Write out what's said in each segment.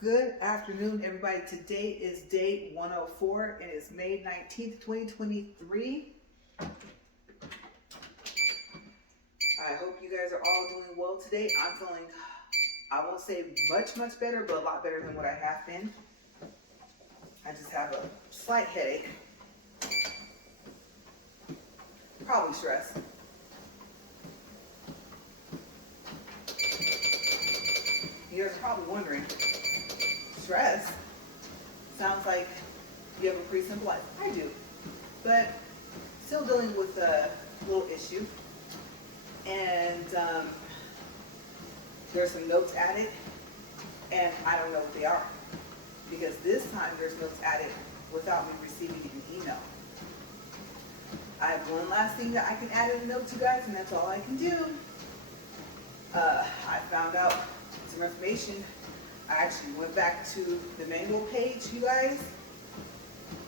Good afternoon, everybody. Today is day 104 and it's May 19th, 2023. I hope you guys are all doing well today. I'm feeling, I won't say much better, but a lot better than what I have been. I just have a slight headache. Probably stress. You guys are probably wondering, stress? Sounds like you have a pretty simple life. I do. But still dealing with a little issue. And there's some notes added, and I don't know what they are. Because this time there's notes added without me receiving an email. I have one last thing that I can add in the notes, you guys, and that's all I can do. I found out some information. I actually went back to the manual page, you guys,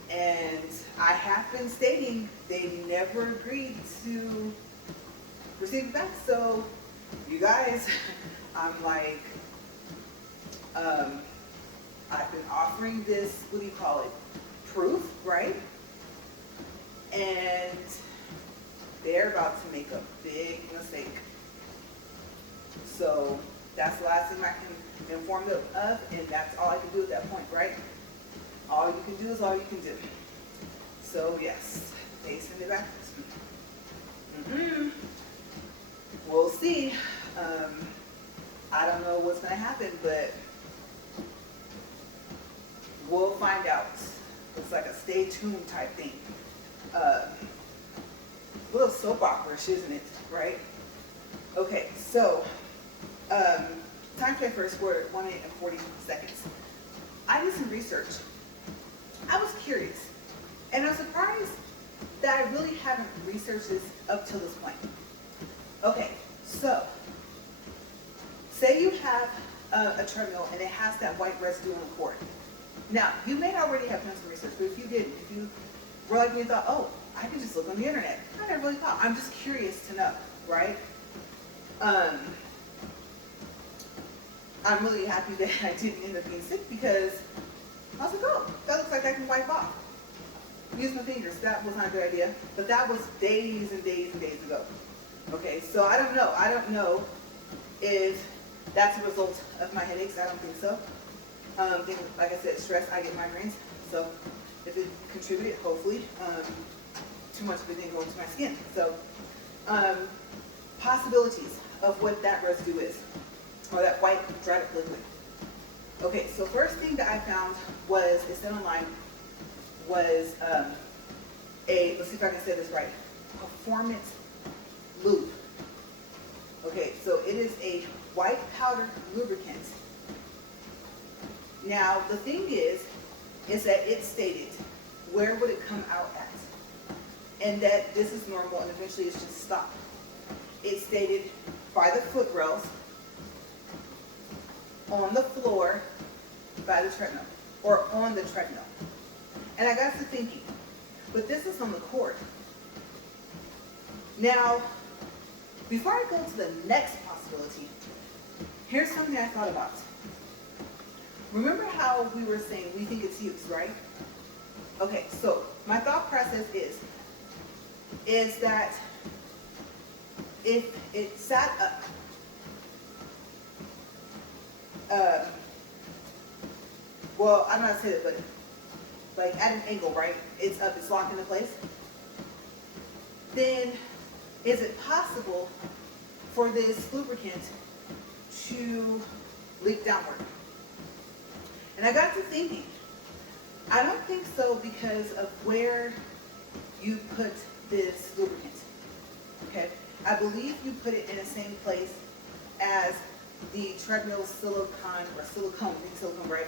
and I have been stating they never agreed to receive it back. So, you guys, I'm like, I've been offering this, what do you call it, proof, right? And they're about to make a big mistake. So that's the last thing I can inform them of, and that's all I can do at that point, right? All you can do is all you can do. So yes, they send it back to me. We'll see. I don't know what's going to happen, but we'll find out. It's like a stay tuned type thing. A little soap opera-ish, isn't it? Right? Okay, so time check first for 1 minute and 40 seconds. I did some research. I was curious, and I'm surprised that I really haven't researched this up till this point. Okay, so say you have a treadmill and it has that white residue on the cord. Now, you may already have done some research, but if you didn't, if you were like me and thought, oh, I can just look on the internet. I never really thought. I'm just curious to know, right? I'm really happy that I didn't end up being sick because I was like, oh, that looks like I can wipe off. Use my fingers. That was not a good idea. But that was days and days and days ago. Okay, so I don't know. I don't know if that's a result of my headaches. I don't think so. Like I said, stress, I get migraines. So if it contributed, hopefully, too much of it didn't go into my skin. So possibilities of what that residue is, or that white dried up liquid. Okay, so first thing that I found was, it said online, was let's see if I can say this right, performance lube. Okay, so it is a white powder lubricant. Now, the thing is that it stated, where would it come out at? And that this is normal and eventually it's just stopped. It stated by the foot rails, on the floor, by the treadmill, or on the treadmill. And I got to thinking, but this is on the cord. Now, before I go to the next possibility, here's something I thought about. Remember how we were saying we think it's used, right? Okay, so my thought process is that if it sat up, well, I'm not saying it, but like at an angle, right? It's up, it's locked into place. Then is it possible for this lubricant to leak downward? And I got to thinking, I don't think so because of where you put this lubricant. Okay? I believe you put it in the same place as the treadmill silicone, right?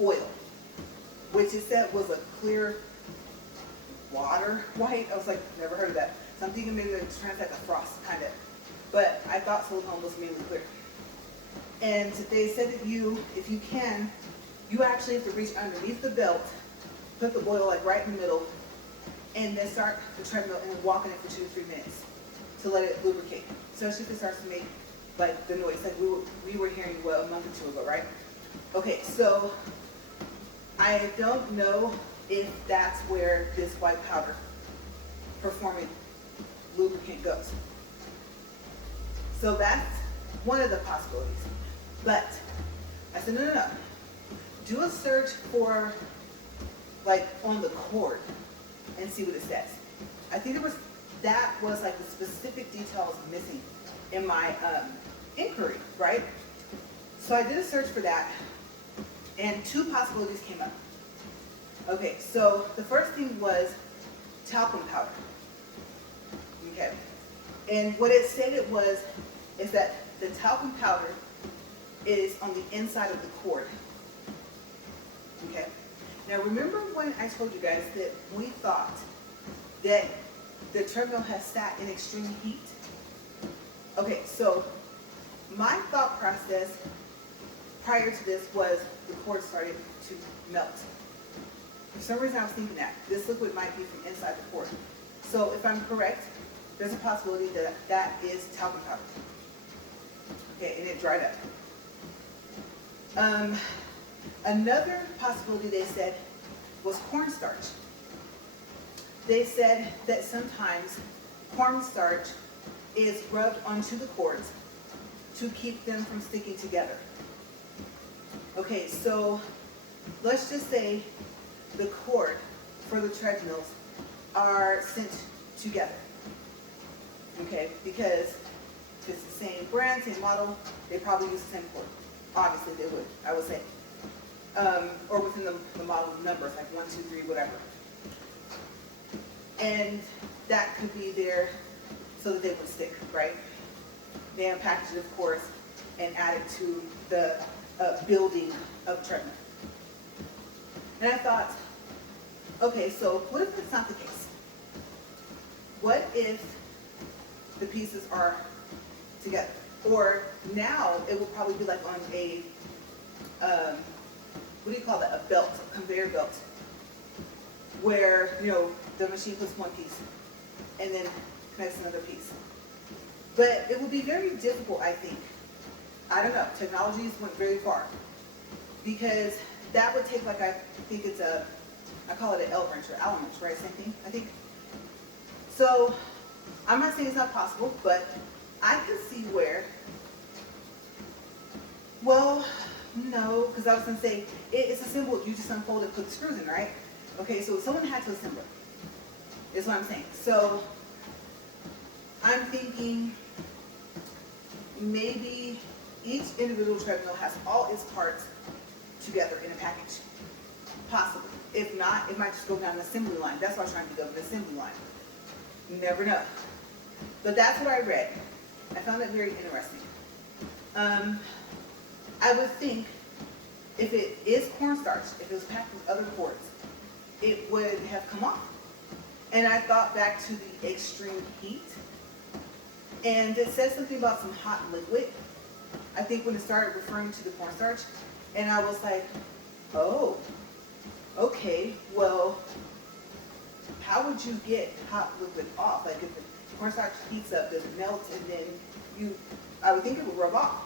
Oil, which it said was a clear water white. I was like, never heard of that. So I'm thinking maybe it's trying to like a frost kind of. But I thought silicone was mainly clear. And they said that if you can, you actually have to reach underneath the belt, put the oil like right in the middle, and then start the treadmill and then walk in it for 2 to 3 minutes to let it lubricate. So if it starts to make like the noise like we were hearing a month or two ago, right? Okay, so I don't know if that's where this white powder performing lubricant goes. So that's one of the possibilities. But I said, no, no, no. Do a search for, like, on the cord and see what it says. I think that was like the specific details missing in my inquiry, right? So I did a search for that, and two possibilities came up. Okay, so the first thing was talcum powder. Okay, and what it stated is that the talcum powder is on the inside of the cord. Okay, now remember when I told you guys that we thought that the treadmill has sat in extreme heat? Okay, so my thought process prior to this was the cord started to melt. For some reason I was thinking that this liquid might be from inside the cord. So if I'm correct, there's a possibility that that is talcum powder. Okay, and it dried up. Another possibility they said was cornstarch. They said that sometimes cornstarch is rubbed onto the cords to keep them from sticking together. Okay, so let's just say the cord for the treadmills are sent together. Okay, because if it's the same brand, same model, they probably use the same cord. Obviously they would, I would say. Or within the model numbers, like 1, 2, 3, whatever. And that could be there so that they would stick, right? They unpackage it, of course, and add it to the building of treadmill. And I thought, okay, so what if that's not the case? What if the pieces are together? Or now it will probably be like on a, what do you call that? A belt, a conveyor belt, where, you know, the machine puts one piece and then connects another piece. But it would be very difficult, I think. I don't know, technologies went very far. Because that would take, like, I think it's I call it an L wrench or Allen wrench, right? Same thing, I think. So, I'm not saying it's not possible, but I could see where, well, no, because I was going to say, it's assembled, you just unfold it, put the screws in, right? Okay, so someone had to assemble it, is what I'm saying. So, I'm thinking maybe each individual treadmill has all its parts together in a package. Possibly. If not, it might just go down an assembly line. That's what I was trying to think of, an assembly line. You never know. But that's what I read. I found it very interesting. I would think if it is cornstarch, if it was packed with other cords, it would have come off. And I thought back to the extreme heat. And it said something about some hot liquid, I think when it started referring to the cornstarch. And I was like, oh, okay, well, how would you get hot liquid off? Like if the cornstarch heats up, does it melt? And then I would think it would rub off.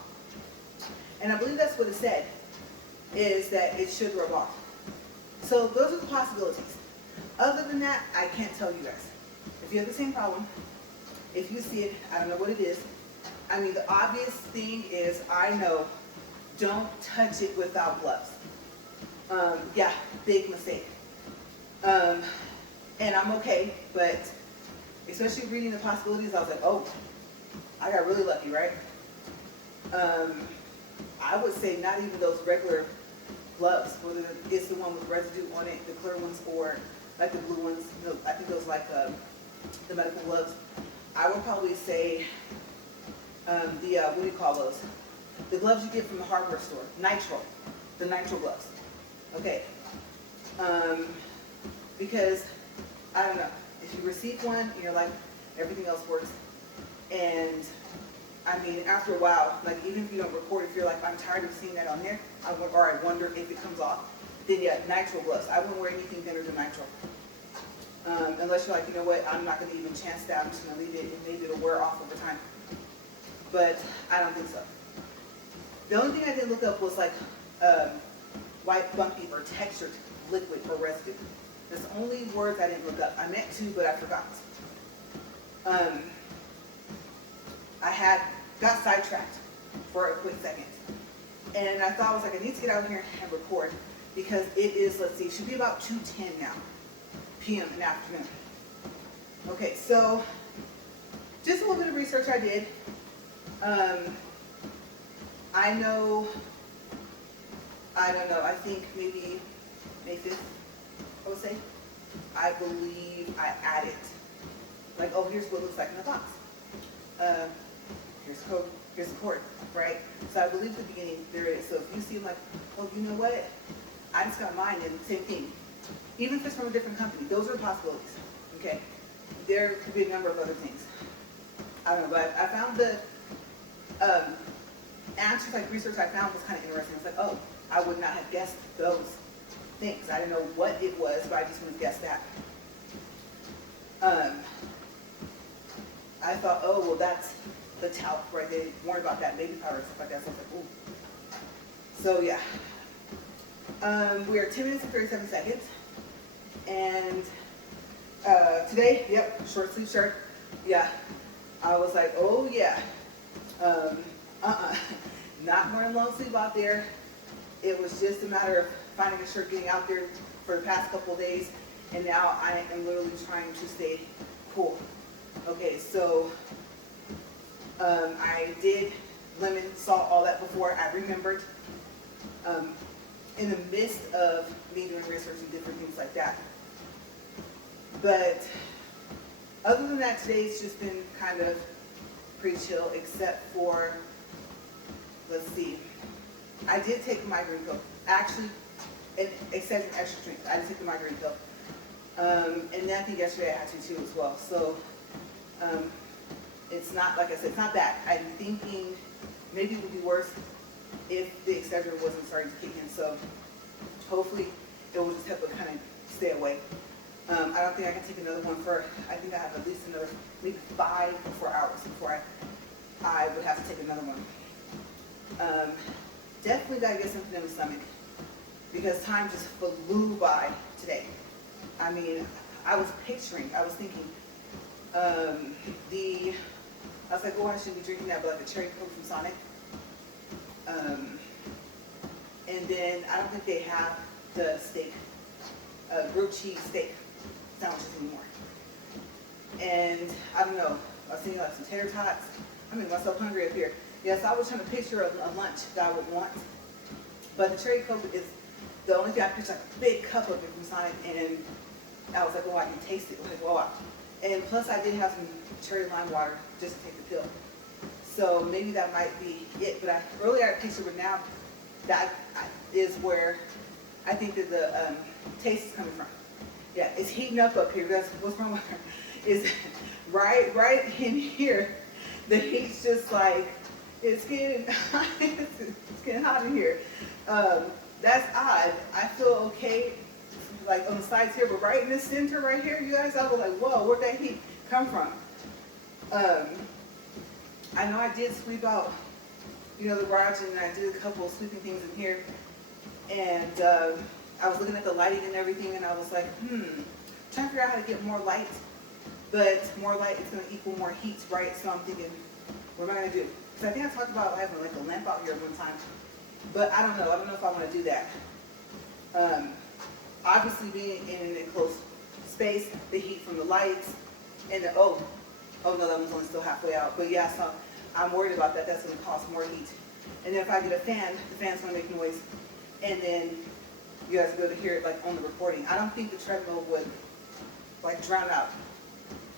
And I believe that's what it said, is that it should rub off. So those are the possibilities. Other than that, I can't tell you guys. If you have the same problem, if you see it, I don't know what it is. I mean, the obvious thing is, I know, don't touch it without gloves. Yeah, big mistake. And I'm okay, but especially reading the possibilities, I was like, oh, I got really lucky, right? I would say not even those regular gloves, whether it's the one with residue on it, the clear ones, or like the blue ones. You know, I think those like the medical gloves. I would probably say what do you call those? The gloves you get from the hardware store, nitro, the nitro gloves. Okay, because I don't know, if you receive one and you're like, everything else works, and I mean, after a while, like even if you don't record, if you're like, I'm tired of seeing that on there, or I wonder if it comes off, then yeah, nitro gloves. I wouldn't wear anything thinner than nitro. Unless you're like, you know what, I'm not going to even chance that, I'm just going to leave it, and maybe it'll wear off over time. But I don't think so. The only thing I did look up was like white, bumpy, or textured liquid or residue. That's the only words I didn't look up. I meant to, but I forgot. I got sidetracked for a quick second. And I thought, I was like, I need to get out of here and record because it is, let's see, it should be about 2:10 now, p.m. in the afternoon. Okay, so just a little bit of research I did. I don't know, I think maybe May 5th, I would say. I believe I added, like, oh, here's what it looks like in the box. Here's code, here's the cord, right? So I believe at the beginning there is. So if you see like, oh, you know what? I just got mine and same thing. Even if it's from a different company, those are possibilities, okay? There could be a number of other things. I don't know, but I found the answers, like research I found was kind of interesting. It's like, oh, I would not have guessed those things. I didn't know what it was, but I just would have guessed that. I thought, oh, well, that's the talc, right? They warned about that baby powder and stuff like that. So I was like, ooh. So yeah. We are 10 minutes and 37 seconds. And today, yep, short sleeve shirt. Yeah. I was like, oh yeah. Not wearing long sleeve out there. It was just a matter of finding a shirt, getting out there for the past couple of days. And now I am literally trying to stay cool. Okay, so I did lemon, salt, all that before. I remembered in the midst of me doing research and different things like that. But other than that, today's just been kind of pretty chill, except for, let's see, I did take a migraine pill. Actually, except an extra strength. I did take the migraine pill. And then I think yesterday I had to too as well. So it's not, like I said, it's not bad. I'm thinking maybe it would be worse if the Excedrin wasn't starting to kick in. So hopefully it will just help it kind of stay away. I don't think I can take another one for, I think I have at least another maybe 5 or 4 hours before I would have to take another one. Definitely got to get something in the stomach because time just flew by today. I mean, I was thinking, I was like, oh, I should be drinking that, but like a cherry Coke from Sonic. And then I don't think they have the steak, grilled cheese steak sandwiches anymore. And I don't know, I was thinking like some tater tots. I'm making myself hungry up here. Yes, I was trying to picture a lunch that I would want, but the cherry Coke is the only thing I pictured, like a big cup of it from Sonic, and I was like, oh, I can taste it. Like, wow. And plus I did have some cherry lime water just to take the pill. So maybe that might be it. But earlier I pictured, but now that is where I think that the taste is coming from. Yeah, it's heating up here. That's what's wrong with her. Is right in here, the heat's just like, it's getting hot in here. That's odd. I feel okay, like on the sides here, but right in the center right here, you guys, I was like, whoa, where'd that heat come from? I know I did sweep out, the garage, and I did a couple of sweeping things in here, and I was looking at the lighting and everything, and I was like, trying to figure out how to get more light, but more light is going to equal more heat, right? So I'm thinking, what am I going to do? Because I think I talked about having like a lamp out here one time, but I don't know if I want to do that. Obviously being in an enclosed space, the heat from the lights, and the, oh no, that one's only still halfway out, but yeah, so I'm worried about that. That's going to cause more heat. And then if I get a fan, the fan's going to make noise, and then you guys will be able to hear it like on the recording. I don't think the treadmill would like drown out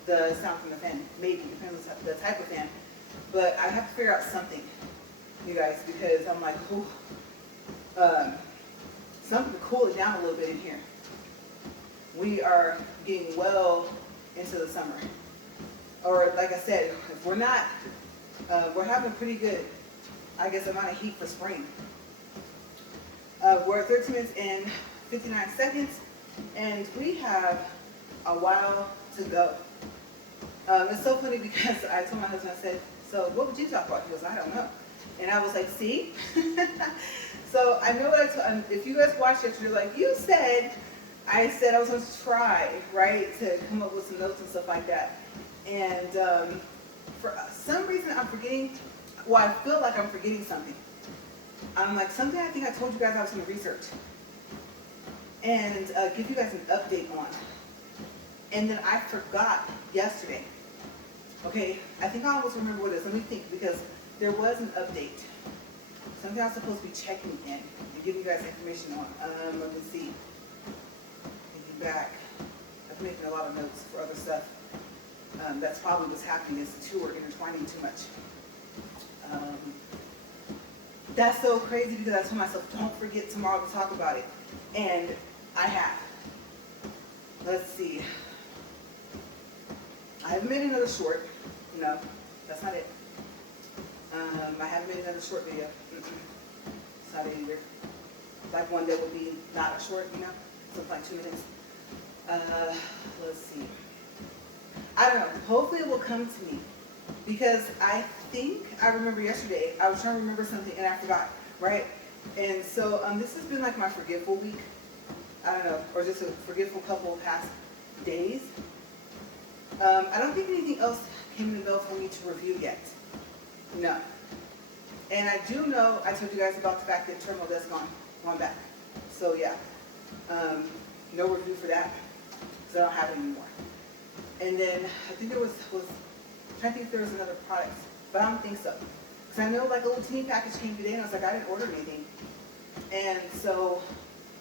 the sound from the fan. Maybe, depends on the type of fan. But I have to figure out something, you guys, because I'm like, ooh, something to cool it down a little bit in here. We are getting well into the summer. Or like I said, if we're not, we're having a pretty good, I guess, amount of heat for spring. We're at 13 minutes and 59 seconds, and we have a while to go. It's so funny because I told my husband, I said, so what would you talk about? He goes, I don't know. And I was like, see? So I know what I told, if you guys watched it, you're like, you said, I said I was going to try, right, to come up with some notes and stuff like that. And for some reason I'm forgetting, well, I feel like I'm forgetting something. I'm like, something I think I told you guys I was going to research and give you guys an update on. And then I forgot yesterday. Okay, I think I almost remember what it is. Let me think, because there was an update. Something I was supposed to be checking in and giving you guys information on. Let me see. Thinking back. I've been making a lot of notes for other stuff. That's probably what's happening, is the two are intertwining too much. That's so crazy, because I told myself, don't forget tomorrow to talk about it. And I have. Let's see. I haven't made another short. No, that's not it. I haven't made another short video. It's not it either. Like one that would be not a short, you know? Something like 2 minutes. Let's see. I don't know. Hopefully it will come to me. Because I think I remember yesterday, I was trying to remember something and I forgot, right? And so this has been like my forgetful week. I don't know, or just a forgetful couple of past days. I don't think anything else came in the bill for me to review yet. No. And I do know, I told you guys about the fact that treadmill has gone back. So yeah, no review for that, because I don't have it anymore. And then I think there was I'm trying to think if there was another product, but I don't think so. Because I know like a little teeny package came today and I was like, I didn't order anything. And so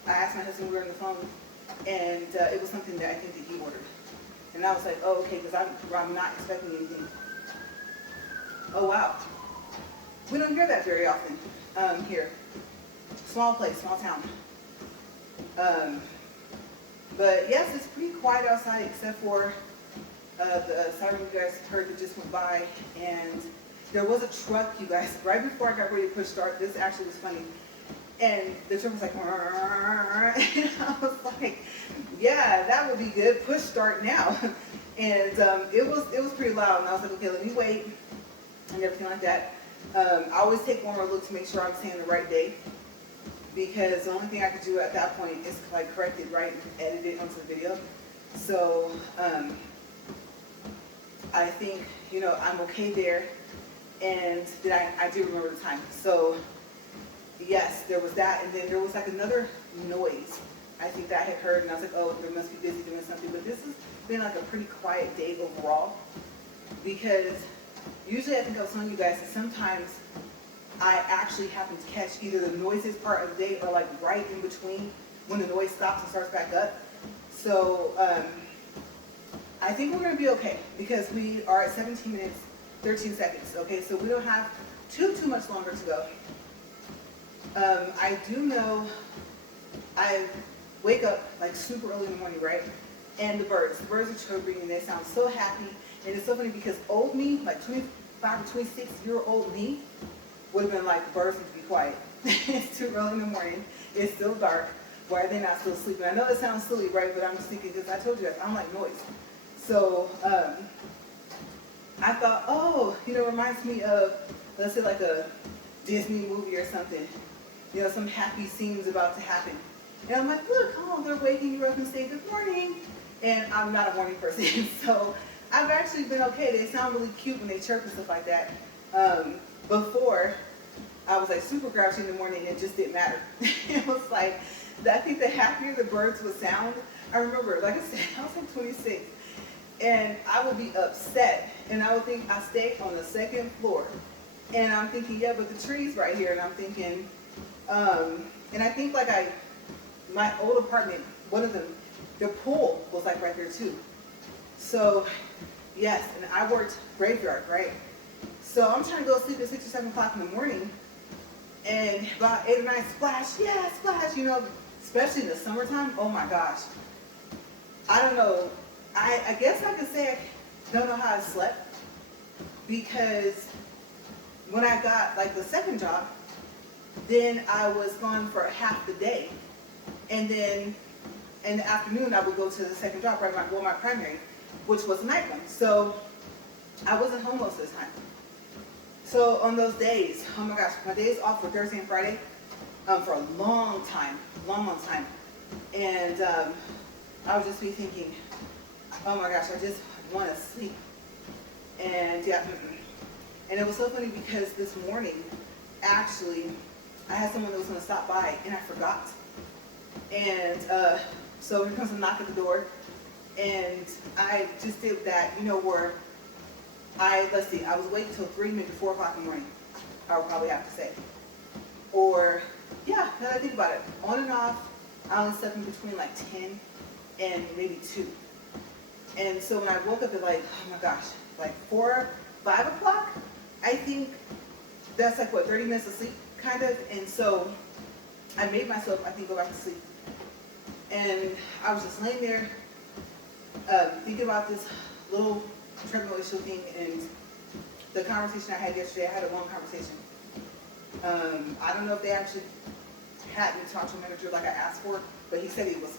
I asked my husband, we were on the phone, and it was something that I think that he ordered. And I was like, oh, okay, because I'm not expecting anything. Oh, wow. We don't hear that very often here. Small place, small town. But yes, it's pretty quiet outside except for the siren you guys heard that just went by. And there was a truck, you guys, right before I got ready to push start. This actually was funny. And the truck was like, and I was like, yeah, that would be good. Push start now. And it was pretty loud. And I was like, okay, let me wait and everything like that. I always take one more look to make sure I'm saying the right day, because the only thing I could do at that point is like correct it right and edit it onto the video. So I think, you know, I'm okay there. And then I do remember the time. So yes, there was that, and then there was like another noise I think that I had heard, and I was like, oh, they must be busy doing something. But this has been like a pretty quiet day overall, because usually I think I was telling you guys that sometimes I actually happen to catch either the noisiest part of the day or like right in between when the noise stops and starts back up. So I think we're going to be okay, because we are at 17 minutes, 13 seconds. Okay, so we don't have too much longer to go. I do know I wake up like super early in the morning, right? And the birds are chirping and they sound so happy. And it's so funny because old me, like 25 or 26-year-old me, would have been like, the birds need to be quiet. It's too early in the morning. It's still dark. Why are they not still sleeping? I know it sounds silly, right? But I'm just thinking, because I told you guys, I don't like noise. So I thought, oh, you know, reminds me of, let's say like a Disney movie or something. You know, some happy scenes about to happen. And I'm like, look, oh, they're waking you up and saying good morning. And I'm not a morning person. So I've actually been okay. They sound really cute when they chirp and stuff like that. Before, I was like super grouchy in the morning and it just didn't matter. It was like, I think the happier the birds would sound. I remember, like I said, I was like 26. And I would be upset. And I would think I stayed on the second floor. And I'm thinking, yeah, but the tree's right here. And I'm thinking, and I think like my old apartment, one of them, the pool was like right there too. So yes, and I worked graveyard, right? So I'm trying to go to sleep at 6 or 7 o'clock in the morning, and about 8 or 9, splash, yeah, splash, you know, especially in the summertime. Oh my gosh. I don't know. I guess I could say I don't know how I slept, because when I got like the second job, then I was gone for half the day. And then in the afternoon, I would go to the second job, right? My primary, which was a night one. So I wasn't home most of the time. So on those days, oh my gosh, my days off were Thursday and Friday for a long time, long time. And I would just be thinking, oh my gosh, I just want to sleep. And yeah, and it was so funny because this morning, actually, I had someone that was going to stop by and I forgot. And so here comes a knock at the door. And I just did that, you know, where let's see, I was awake until 3, maybe 4 o'clock in the morning, I would probably have to say. Or, yeah, now that I think about it, on and off, I only slept in between like 10 and maybe 2. And so when I woke up at like, oh my gosh, like 4, 5 o'clock, I think that's like, what, 30 minutes of sleep, kind of. And so I made myself, I think, go back to sleep. And I was just laying there thinking about this little treadmill issue thing and the conversation I had yesterday. I had a long conversation. I don't know if they actually had me talk to a manager like I asked for, but he said he was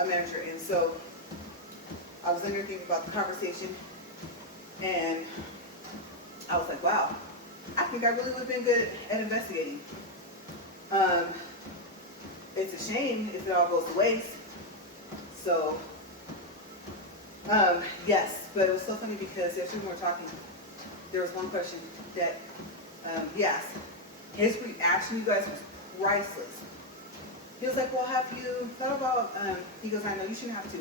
a manager. And so I was in there thinking about the conversation, and I was like, wow, I think I really would have been good at investigating. It's a shame if it all goes to waste. So, yes, but it was so funny because yesterday when we were talking, there was one question that he asked. His reaction, you guys, was priceless. He was like, well, have you thought about, he goes, I know you shouldn't have to,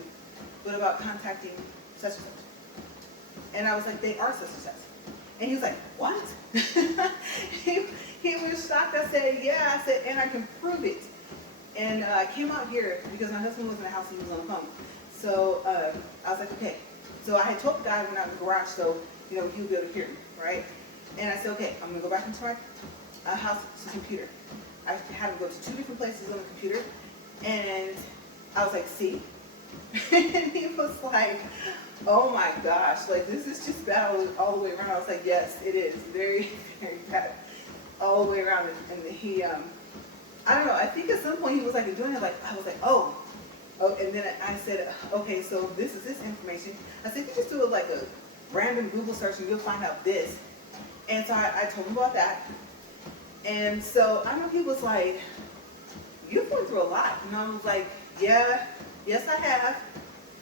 but about contacting such and such. And I was like, they are such and such. And he was like, what? he was shocked. I said, yeah. I said, and I can prove it. And I came out here because my husband was in the house and he was on the phone. So I was like, okay. So I had told the guy when I was in the garage, so you know he would be able to hear me, right? And I said, okay, I'm gonna go back into my house to the computer. I had to go to 2 different places on the computer, and I was like, see? And he was like, oh my gosh, like this is just bad all the way around. I was like, yes, it is very, very bad all the way around. And he, I don't know, I think at some point he was like doing it like, I was like, oh, and then I said, okay, so this is this information. I said, you just do it like a random Google search and you'll find out this. And so I told him about that. And so I know he was like, you've went through a lot. And I was like, yeah, yes I have.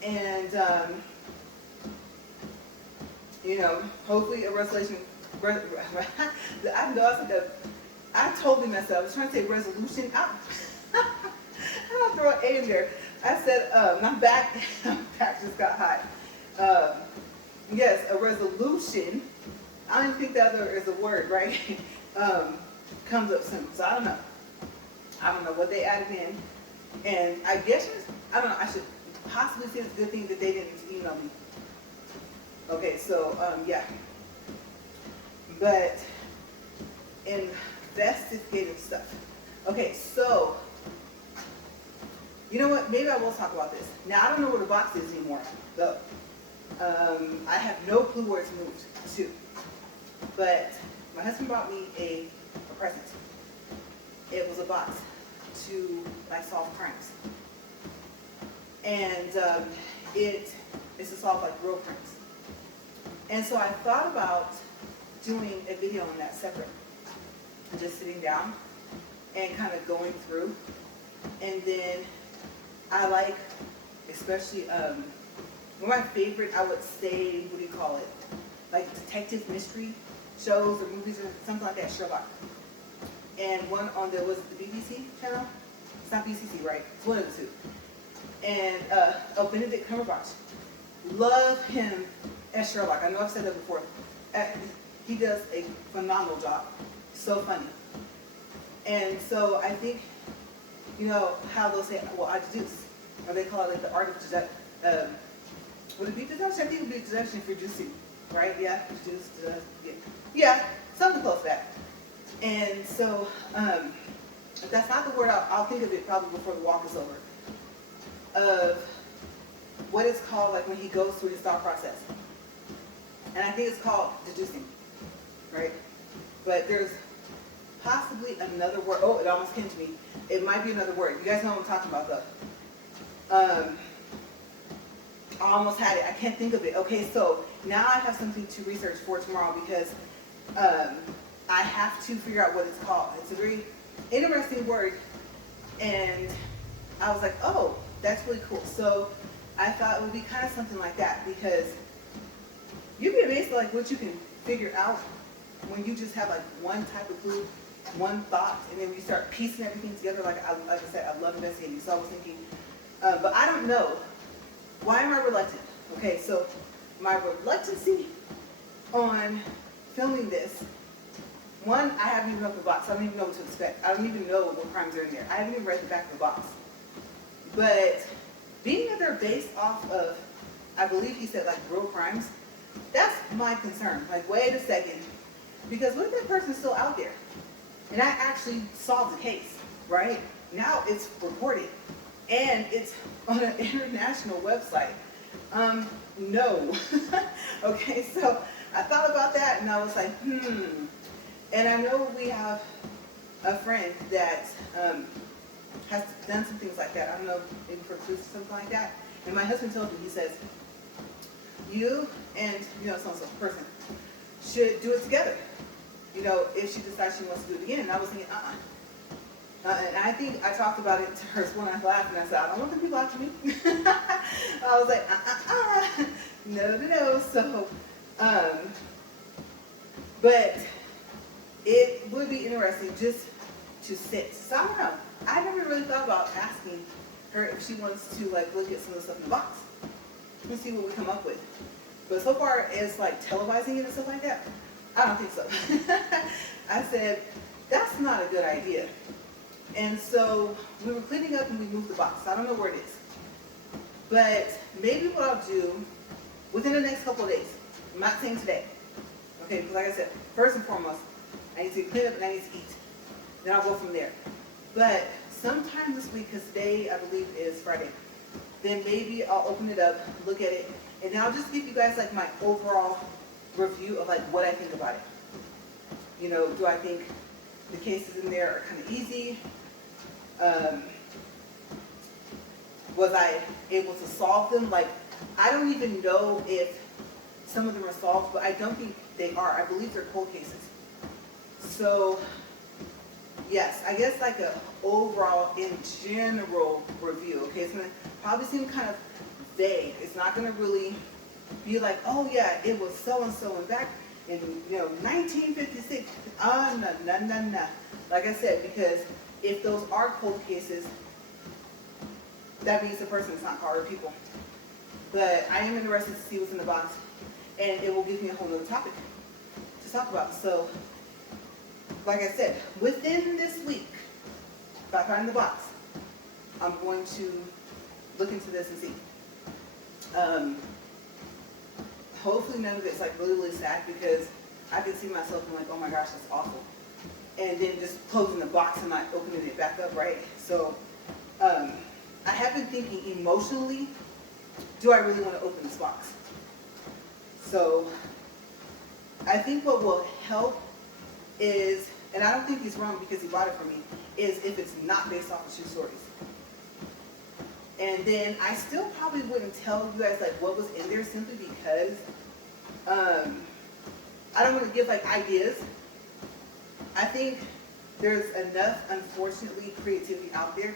And, you know, hopefully a resolution, I know I said that, I totally messed up. I was trying to say resolution. I'll throw an A in there. I said, my back just got hot. Yes, a resolution. I don't even think that other is a word, right? Comes up soon. So I don't know. I don't know what they added in. And I guess, I don't know, I should possibly say it's a good thing that they didn't email me. Okay, so, yeah. But, investigative stuff. Okay, so, you know what? Maybe I will talk about this. Now, I don't know where the box is anymore, though. I have no clue where it's moved to. But my husband bought me a present. It was a box to like solve crimes. And it's to solve like real crimes. And so I thought about doing a video on that separate. Just sitting down and kind of going through. And then I like, especially, one of my favorite, I would say, what do you call it? Like detective mystery shows or movies or something like that, Sherlock. And one on the, was it the BBC channel? It's not BCC, right? It's one of the two. And, Benedict Cumberbatch. Love him as Sherlock. I know I've said that before. He does a phenomenal job. So funny. And so I think, you know, how they'll say, well, I deduce. Or they call it like the art of deduction. Would it be deduction? I think it would be deduction for deducing. Right? Yeah? Deduce, yeah. Yeah, something close to that. And so, if that's not the word, I'll think of it probably before the walk is over. Of what it's called, like when he goes through his thought process. And I think it's called deducing. Right? But there's possibly another word. Oh, it almost came to me. It might be another word. You guys know what I'm talking about, though. I almost had it. I can't think of it. Okay, so now I have something to research for tomorrow because I have to figure out what it's called. It's a very interesting word, and I was like, oh, that's really cool. So I thought it would be kind of something like that, because you'd be amazed at like what you can figure out when you just have like one type of clue, one thought, and then when you start piecing everything together. Like I said, I love investigating. So I was thinking, but I don't know. Why am I reluctant? Okay, so my reluctancy on filming this, one, I haven't even opened the box. I don't even know what to expect. I don't even know what crimes are in there. I haven't even read the back of the box. But being that they're based off of, I believe he said like real crimes, that's my concern. Like, wait a second, because what if that person's still out there? And I actually solved the case, right? Now it's recorded, and it's on an international website. No. Okay, so I thought about that, and I was like, And I know we have a friend that has done some things like that. I don't know, maybe for clues or something like that. And my husband told me, he says, you and, some person should do it together. If she decides she wants to do it again. And I was thinking, and I think I talked about it to her when I laughed, and I said, I don't want the people after me. I was like, no. So, but it would be interesting just to sit. So I don't know. I never really thought about asking her if she wants to like look at some of the stuff in the box and see what we come up with. But so far as like televising it and stuff like that, I don't think so. I said, that's not a good idea. And so we were cleaning up and we moved the box. I don't know where it is. But maybe what I'll do within the next couple of days, I'm not saying today, okay, because like I said, first and foremost, I need to clean up and I need to eat. Then I'll go from there. But sometime this week, because today I believe is Friday, then maybe I'll open it up, look at it, and then I'll just give you guys like my overall review of like what I think about it. Do I think the cases in there are kind of easy? Was I able to solve them? Like, I don't even know if some of them are solved, but I don't think they are. I believe they're cold cases. So, yes, I guess like a overall, in general review. Okay, it's gonna probably seem kind of vague. It's not gonna really be like, oh yeah, it was so and so and back in 1956. No. Like I said, because if those are cold cases, that means the person is not caught, or people. But I am interested to see what's in the box, and it will give me a whole other topic to talk about. So, like I said, within this week, if I find the box, I'm going to look into this and see. Hopefully none of it's like really, really sad, because I can see myself and like, oh my gosh, that's awful. And then just closing the box and not opening it back up, right? So I have been thinking emotionally, do I really want to open this box? So I think what will help is, and I don't think he's wrong because he bought it for me, is if it's not based off of true stories. And then I still probably wouldn't tell you guys like what was in there, simply because I don't want to give like ideas. I think there's enough, unfortunately, creativity out there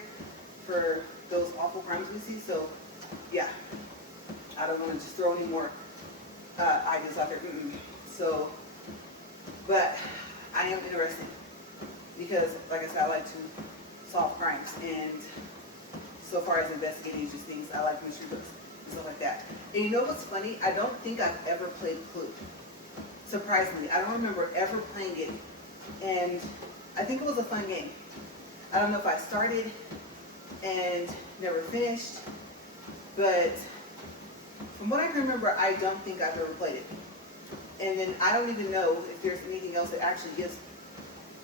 for those awful crimes we see. So yeah, I don't want to just throw any more ideas out there. So, but I am interested because, like I said, I like to solve crimes, and so far as investigating just things, I like mystery books and stuff like that. And you know what's funny? I don't think I've ever played Clue. Surprisingly, I don't remember ever playing it, and I think it was a fun game. I don't know if I started and never finished, but from what I can remember, I don't think I've ever played it. And then I don't even know if there's anything else that actually is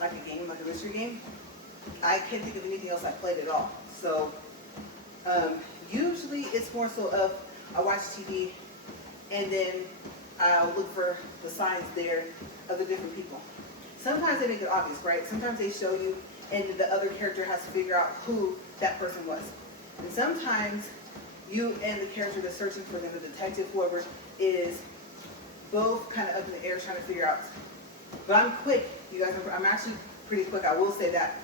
like a game, like a mystery game. I can't think of anything else I've played at all. So usually it's more so of I watch TV and then I'll look for the signs there of the different people. Sometimes they make it obvious, right? Sometimes they show you and the other character has to figure out who that person was. And sometimes you and the character that's searching for them, the detective, whoever, is both kind of up in the air trying to figure out But I'm quick, you guys. I'm actually pretty quick. I will say that.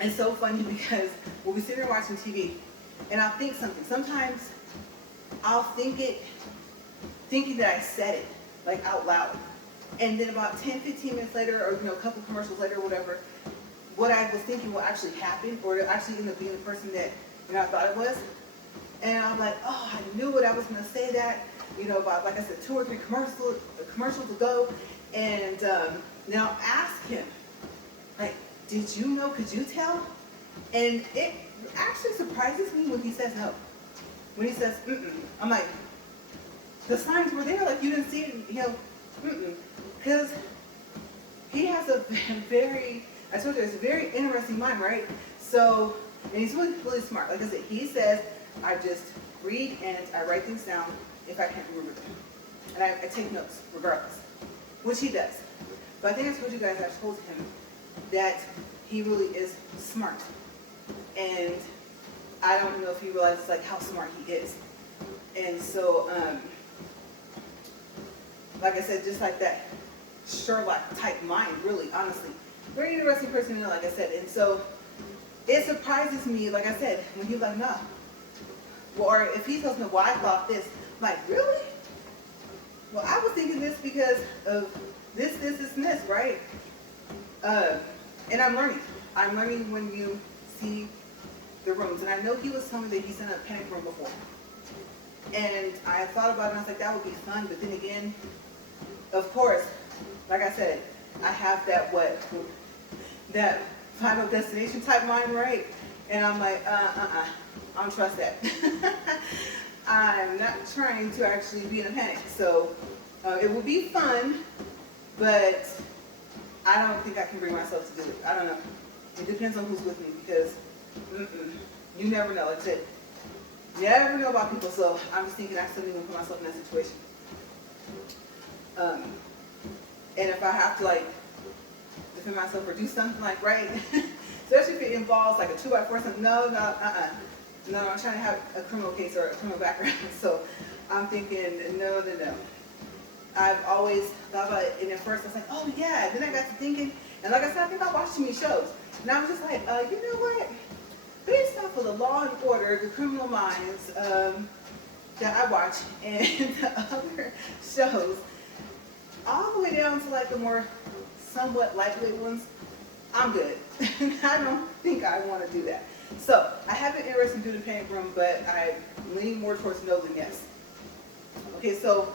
It's so funny because we'll be sitting there watching TV, and I'll think something. Sometimes I'll think it, thinking that I said it, like out loud. And then about 10, 15 minutes later, or a couple commercials later, or whatever, what I was thinking will actually happen, or it'll actually end up being the person that I thought it was. And I'm like, oh, I knew it. I was going to say that, about, like I said, 2 or 3 commercials ago. And now ask him, like, did you know? Could you tell? And it actually surprises me when he says no. When he says, mm-mm. I'm like, the signs were there, like you didn't see it, mm-mm. Because he has a very, I told you, it's a very interesting mind, right? So, and he's really, really smart. Like I said, he says, I just read and I write things down if I can't remember them. And I take notes, regardless, which he does. But I think I told you guys, I told him that he really is smart. And I don't know if he realizes like how smart he is. And so, like I said, just like that Sherlock type mind, really, honestly. Very interesting person, like I said. And so it surprises me, like I said, when he's like, no. Well, or if he tells me, well, I thought this. I'm like, really? Well, I was thinking this because of this, and this, right? And I'm learning. I'm learning when you see the rooms. And I know he was telling me that he's in a panic room before. And I thought about it and I was like, that would be fun. But then again, of course, like I said, I have that final destination type mind, right? And I'm like, I don't trust that. I'm not trying to actually be in a panic. So it will be fun, but I don't think I can bring myself to do it. I don't know. It depends on who's with me because you never know. Like I said, you never know about people, so I'm just thinking I still need to put myself in that situation. And if I have to like defend myself or do something like right, especially if it involves like a 2x4 something, no, I'm trying to have a criminal case or a criminal background, so I'm thinking no. I've always thought about it, and at first I was like, oh yeah, then I got to thinking, and like I said, I think I watched too many shows, and I was just like, you know what? Based off of the Law and Order, the Criminal Minds that I watch, and the other shows, all the way down to like the more somewhat lightweight ones, I'm good. I don't think I want to do that. So I have been interested in doing the panic room, but I'm leaning more towards no than yes. Okay, so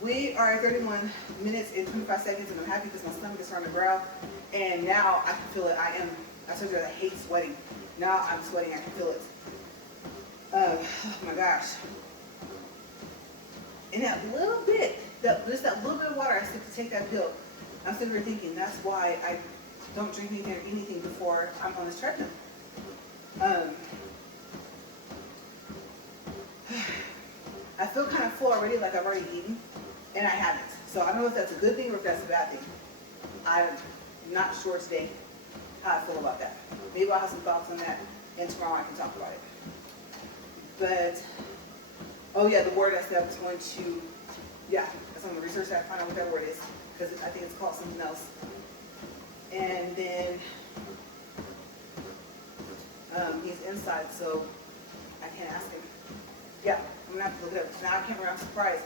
we are at 31 minutes and 25 seconds, and I'm happy because my stomach is starting to growl, and now I can feel it. I told you I hate sweating. Now I'm sweating, I can feel it. Oh my gosh. And that little bit, just that little bit of water I took to take that pill, I'm sitting here thinking that's why I don't drink anything or eat anything before I'm on this treadmill. I feel kind of full already, like I've already eaten, and I haven't. So I don't know if that's a good thing or if that's a bad thing. I'm not sure today how I feel about that. Maybe I'll have some thoughts on that, and tomorrow I can talk about it. But, oh yeah, the word I said I was going to, yeah, that's on the research that I find out what that word is, because I think it's called something else. And then, he's inside, so I can't ask him. Yeah, I'm gonna have to look it up. Now I can't remember, I'm surprised.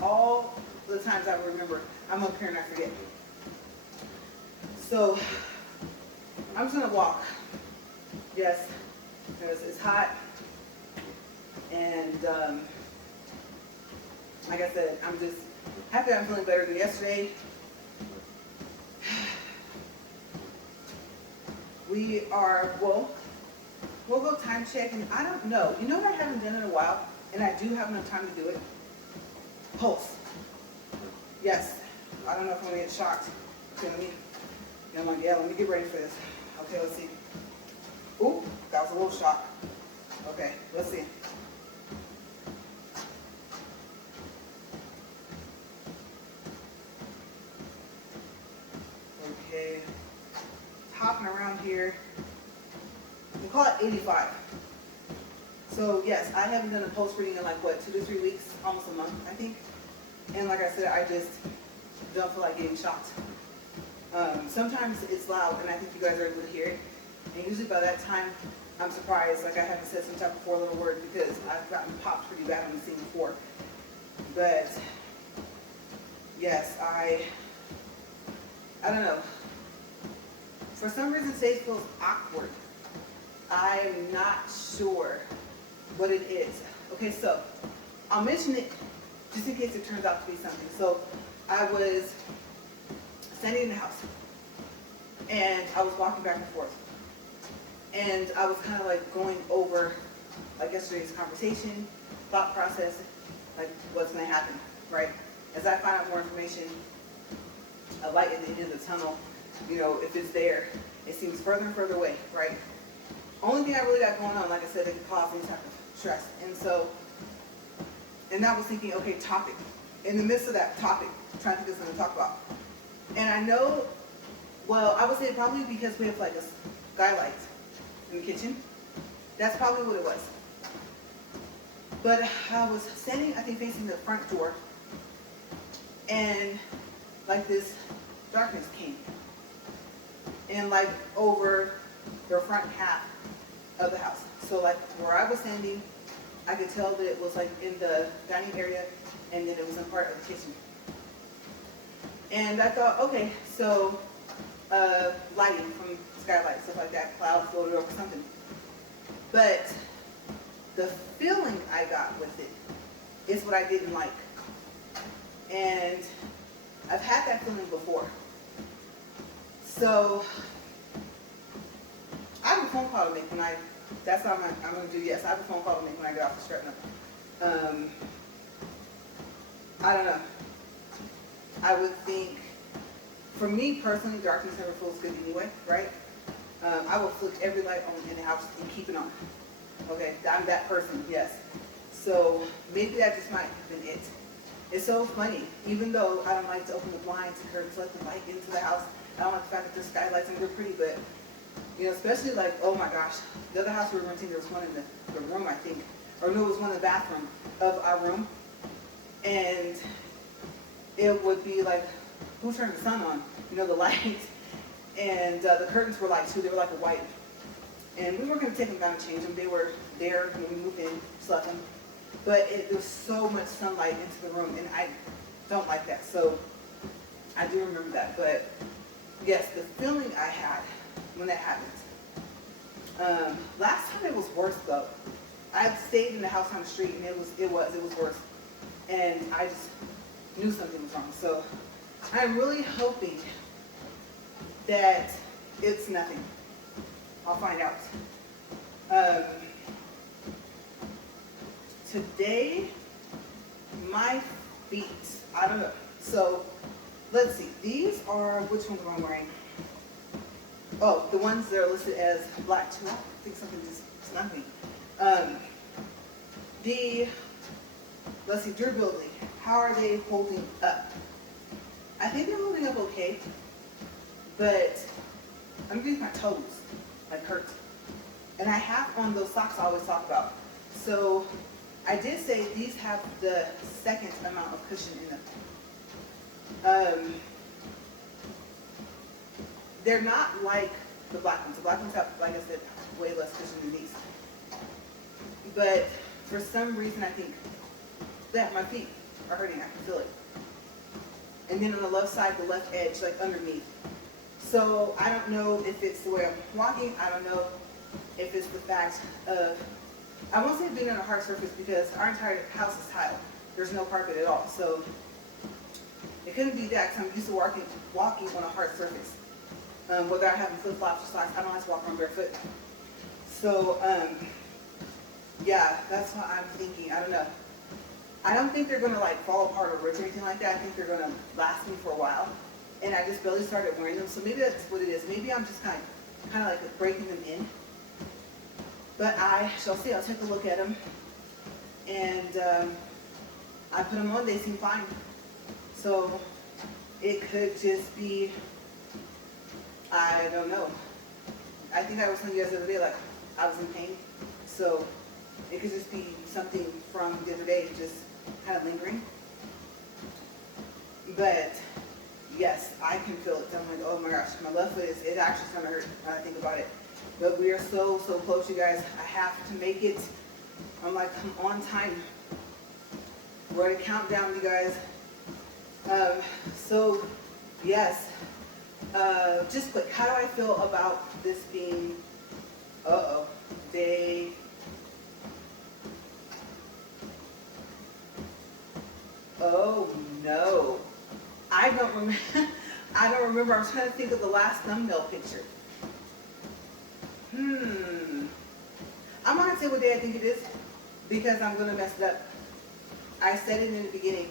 All the times I remember, I'm up here and I forget. So, I'm just gonna walk. Yes, because it's hot. And like I said, I'm just happy I'm feeling better than yesterday. We'll go time check, and I don't know. You know what I haven't done in a while, and I do have enough time to do it? Pulse. Yes. I don't know if I'm gonna get shocked. Okay, let me get ready for this. Okay, let's see. Ooh, that was a little shock. Okay, let's see. Okay, hopping around here. We'll call it 85. So yes, I haven't done a pulse reading in like what, 2 to 3 weeks, almost a month, I think. And like I said, I just don't feel like getting shocked. Sometimes it's loud, and I think you guys are able to hear it. And usually by that time, I'm surprised, like I haven't said some type of four-letter word because I've gotten popped pretty bad on the scene before. But yes, I don't know. For some reason, today feels awkward. I'm not sure what it is. Okay, so I'll mention it just in case it turns out to be something. So I was standing in the house, and I was walking back and forth. And I was kind of like going over like yesterday's conversation, thought process, like what's going to happen, right? As I find out more information, a light at the end of the tunnel, you know, if it's there, it seems further and further away, right? Only thing I really got going on, like I said, it could cause any type of stress. And I was thinking, okay, topic. In the midst of that topic, trying to think of something to talk about. And I know, well, I would say probably because we have like a skylight in the kitchen. That's probably what it was. But I was standing, I think, facing the front door, and like this darkness came. And like over the front half of the house. So like where I was standing, I could tell that it was like in the dining area, and then it was in part of the kitchen. And I thought, okay, so lighting from skylight, stuff like that, clouds floated over something. But the feeling I got with it is what I didn't like. And I've had that feeling before. So I have a phone call to make when that's what I'm going to do, yes. I have a phone call to make when I get off the treadmill. I don't know. I would think, for me personally, darkness never feels good anyway, right? I will flick every light on in the house and keep it on. Okay, I'm that person, yes. So maybe that just might have been it. It's so funny, even though I don't like to open the blinds and curtains, let the light into the house. I don't like the fact that there's skylights and they're pretty, but you know, especially like, oh my gosh, the other house we were renting, there was one in the room, I think, or no, it was one in the bathroom of our room, and it would be like, who turned the sun on? You know, the light, and the curtains were light too. They were like a white, and we were going to take them down and change them. They were there when we moved in, slept them, but there was so much sunlight into the room, and I don't like that. So I do remember that, but yes, the feeling I had when that happened. Last time it was worse though. I stayed in the house on the street, and it was worse, and I just knew something was wrong. So I'm really hoping that it's nothing. I'll find out. Today, my feet, I don't know. So let's see. These are, which ones am I wearing? Oh, the ones that are listed as black too. I think something just snuck me. Let's see, durability. How are they holding up? I think they're holding up okay, but underneath my toes, like hurt. And I have on those socks I always talk about. So I did say these have the second amount of cushion in them. They're not like the black ones. The black ones have, like I said, way less cushion than these. But for some reason, I think that my feet are hurting. I can feel it. And then on the left side, the left edge, like underneath. So I don't know if it's the way I'm walking. I don't know if it's the fact of, I won't say being on a hard surface because our entire house is tile. There's no carpet at all. So it couldn't be that because I'm used to walking on a hard surface. Whether I have flip-flops or socks, I don't like to walk around barefoot. So, yeah, that's what I'm thinking. I don't know. I don't think they're going to like fall apart or rip or anything like that. I think they're going to last me for a while. And I just barely started wearing them. So maybe that's what it is. Maybe I'm just kind of like breaking them in. But I shall see. I'll take a look at them. And I put them on. They seem fine. So it could just be, I don't know. I think I was telling you guys the other day, like, I was in pain. So it could just be something from the other day, just kind of lingering. But yes, I can feel it. I'm like, oh my gosh, my left foot it actually starting to hurt when I think about it. But we are so close, you guys. I have to make it. I'm like, I'm on time. We're at a countdown, you guys. So, yes. Just quick, how do I feel about this being, day, oh no. I don't remember, I don't remember. I'm trying to think of the last thumbnail picture. I'm not gonna say what day I think it is because I'm gonna mess it up. I said it in the beginning,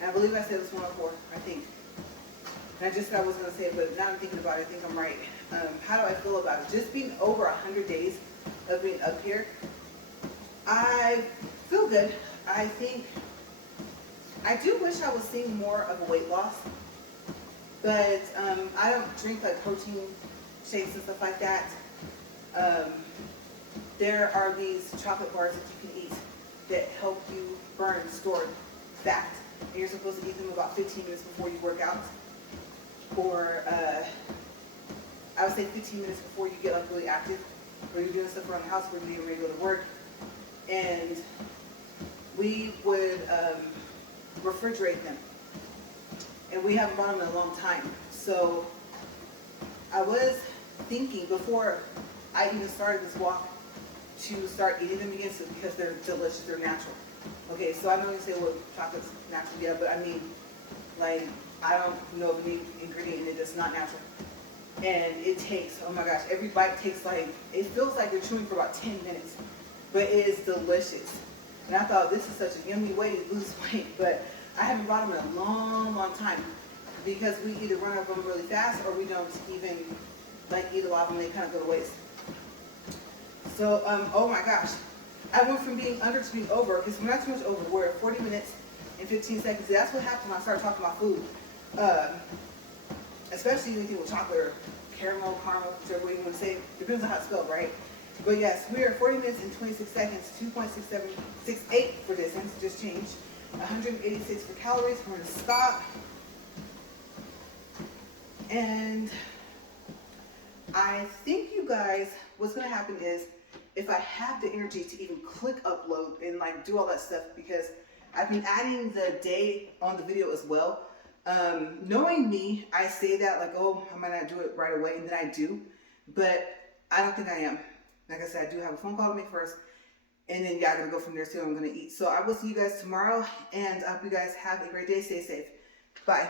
and I believe I said it was 104, I think. And I just said I was gonna say it, but now I'm thinking about it, I think I'm right. How do I feel about it? Just being over 100 days of being up here, I feel good. I think, I do wish I was seeing more of a weight loss, but I don't drink like protein shakes and stuff like that. There are these chocolate bars that you can eat that help you burn stored fat. And you're supposed to eat them about 15 minutes before you work out. Or I would say 15 minutes before you get like really active, or you're doing stuff around the house, or you're getting ready to go to work. And we would refrigerate them. And we haven't bought them in a long time. So I was thinking before I even started this walk to start eating them again because they're delicious, they're natural. Okay, so I know you say, well, chocolate's natural, yeah, but I mean, like, I don't know of any ingredient in it that's not natural. And it takes, oh my gosh, every bite takes like, it feels like you're chewing for about 10 minutes, but it is delicious. And I thought this is such a yummy way to lose weight, but I haven't bought them in a long time because we either run out of them really fast or we don't even like eat a lot of them, they kind of go to waste. So, oh my gosh, I went from being under to being over, because we're not too much over, we're at 40 minutes and 15 seconds. That's what happens when I start talking about food. Especially anything with chocolate or caramel, whichever way you want to say it. Depends on how it's spelled, right? But yes, we are at 40 minutes and 26 seconds, 2.6768 for distance, just changed. 186 for calories. We're going to stop. And I think you guys, what's going to happen is, if I have the energy to even click upload and like do all that stuff, because I've been adding the day on the video as well. Knowing me, I say that like, oh, I might not do it right away, and then I do, but I don't think I am. Like I said, I do have a phone call to make first, and then yeah, I'm gonna go from there. See what I'm gonna eat. So I will see you guys tomorrow, and I hope you guys have a great day. Stay safe. Bye.